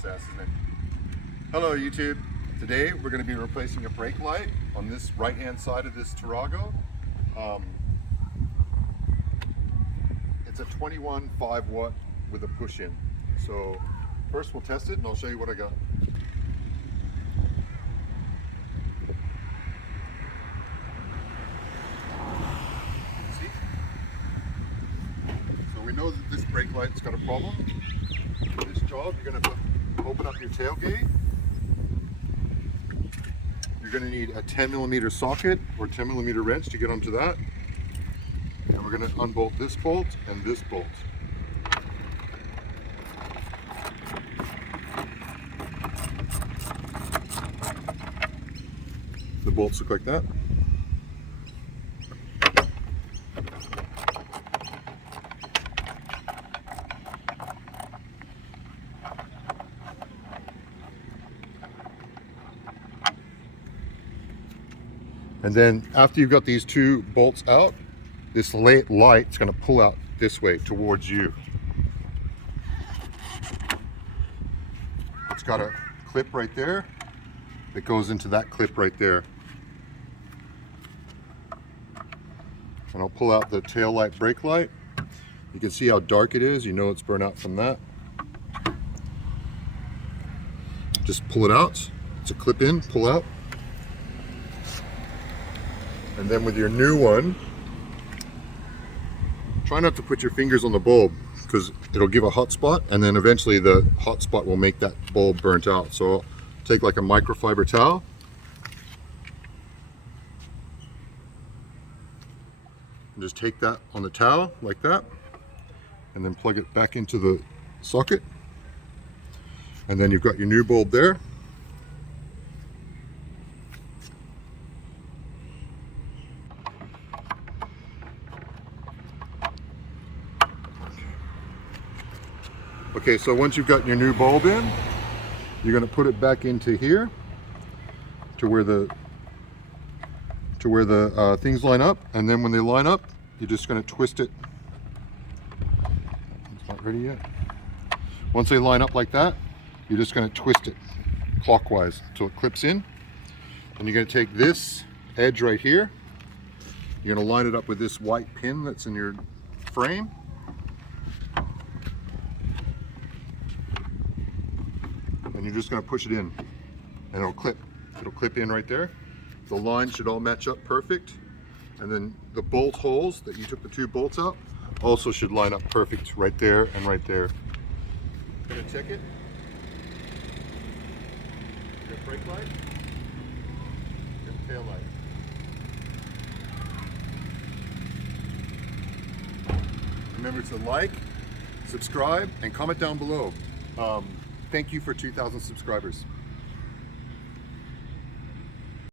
princess, isn't it? Hello YouTube. Today we're going to be replacing a brake light on this right hand side of this Tarago. It's a 21 5-watt with a push-in. So first we'll test it and I'll show you what I got. See? So we know that this brake light's got a problem. For this job, you're going to open up your tailgate. You're going to need a 10mm socket or 10mm wrench to get onto that. And we're going to unbolt this bolt and this bolt. The bolts look like that. And then after you've got these two bolts out, this light's going to pull out this way towards you. It's got a clip right there that goes into that clip right there. And I'll pull out the tail light brake light. You can see how dark it is. You know it's burnt out from that. Just pull it out. It's a clip in, pull out. And then with your new one, try not to put your fingers on the bulb because it'll give a hot spot, and then eventually the hot spot will make that bulb burnt out. So take like a microfiber towel. And just take that on the towel like that, and then plug it back into the socket. And then you've got your new bulb there. Okay, so once you've got your new bulb in, you're going to put it back into here to where the things line up, and then when they line up, you're just going to twist it. It's not ready yet. Once they line up like that, you're just going to twist it clockwise until it clips in. And you're going to take this edge right here. You're going to line it up with this white pin that's in your frame. And you're just going to push it in, and it'll clip in right there. The lines should all match up perfect, and then the bolt holes that you took the two bolts out also should line up perfect right there and right there. Gonna check it. Good brake light, good tail light. Remember to like, subscribe, and comment down below. Thank you for 2,000 subscribers.